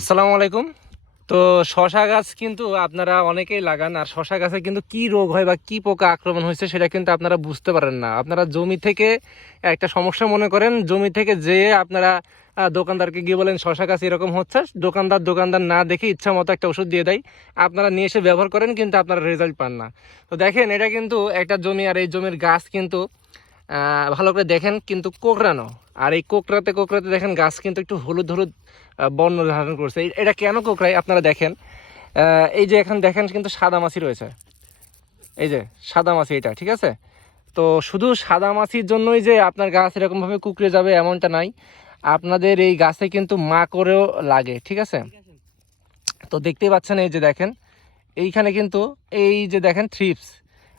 আসসালামু আলাইকুম। তো শশা গাছ কিন্তু আপনারা অনেকেই লাগান, আর শশা গাছে কিন্তু কি রোগ হয় বা কি পোকা আক্রমণ হয়েছে সেটা কিন্তু আপনারা বুঝতে পারেন না। আপনারা জমি থেকে একটা সমস্যা মনে করেন, জমি থেকে যেয়ে আপনারা দোকানদারকে গিয়ে বলেন, শশা গাছ এরকম হচ্ছে। দোকানদার দোকানদার না দেখে ইচ্ছা মতো একটা ওষুধ দিয়ে দেয়। আপনারা নিয়ে এসে ব্যবহার করেন, কিন্তু আপনারা রেজাল্ট পান না। তো দেখেন, এটা কিন্তু একটা জমি, আর এই জমির গাছ কিন্তু ভালো করে দেখেন কিন্তু কোকড়ানো। আর এই কোকড়াতে কোকড়াতে দেখেন গাছ কিন্তু একটু হলুদ হলুদ বর্ণ ধারণ করছে। এটা কেন কোকড়ায় আপনারা দেখেন? এই যে এখন দেখেন কিন্তু সাদা মাছি রয়েছে। এই যে সাদা মাছি এটা, ঠিক আছে? তো শুধু সাদা মাছির জন্যই যে আপনার গাছ এরকমভাবে কুকড়ে যাবে এমনটা নাই। আপনাদের এই গাছে কিন্তু মা করেও লাগে, ঠিক আছে? তো দেখতেই পাচ্ছেন এই যে দেখেন, এইখানে কিন্তু এই যে দেখেন থ্রিপস।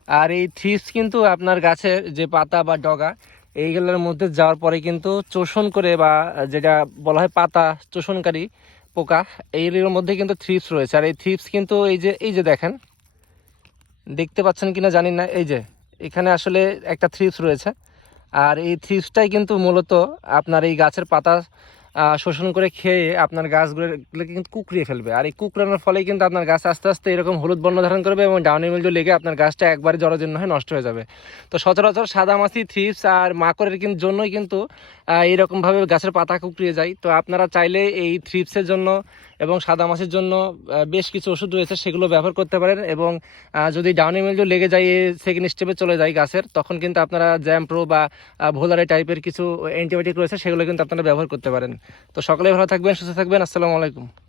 আর এই থ্রিপস কিন্তু আপনার গাছের যে পাতা বা ডগা, এইগুলোর মধ্যে যাওয়ার পরে কিন্তু চোষণ করে বা যেটা বলা হয় পাতা, চোষণকারী পোকা, এইগুলোর মধ্যে কিন্তু থ্রিপস রয়েছে। আর এই থ্রিপস কিন্তু এই যে এই যে দেখেন, দেখতে পাচ্ছেন কিনা জানি না, এই যে, এখানে আসলে একটা থ্রিপস রয়েছে। আর এই থ্রিপসটাই কিন্তু মূলত আপনার এই গাছের পাতা শোষণ করে খেয়ে আপনার গাছগুলো কিন্তু কুকড়িয়ে ফেলবে। আর এই কুকড়ানোর ফলে কিন্তু আপনার গাছ আস্তে আস্তে এরকম হলুদ বর্ণ ধারণ করবে এবং ডাউনি মিল্ডু লেগে আপনার গাছটা একবারে জরাজীর্ণ হয়ে নষ্ট হয়ে যাবে। তো সচরাচর সাদামাছি, থ্রিপস আর মাকড়ের কিন্তু জন্যই কিন্তু এইরকমভাবে গাছের পাতা কুকড়িয়ে যায়। তো আপনারা চাইলে এই থ্রিপসের জন্য এবং সাদা মাছের জন্য বেশ কিছু ওষুধ রয়েছে, সেগুলো ব্যবহার করতে পারেন এবং যদি ডাউনি মিলজু লেগে যায় সেকেন্ড স্টেপে চলে যায় গাছের, তখন কিন্তু আপনারা জ্যাম প্রো বা ভোলারে টাইপের কিছু অ্যান্টিবায়োটিক রয়েছে, সেগুলো কিন্তু আপনারা ব্যবহার করতে পারেন। তো সকলেই ভালো থাকবেন, সুস্থ থাকবেন, আসসালামু আলাইকুম।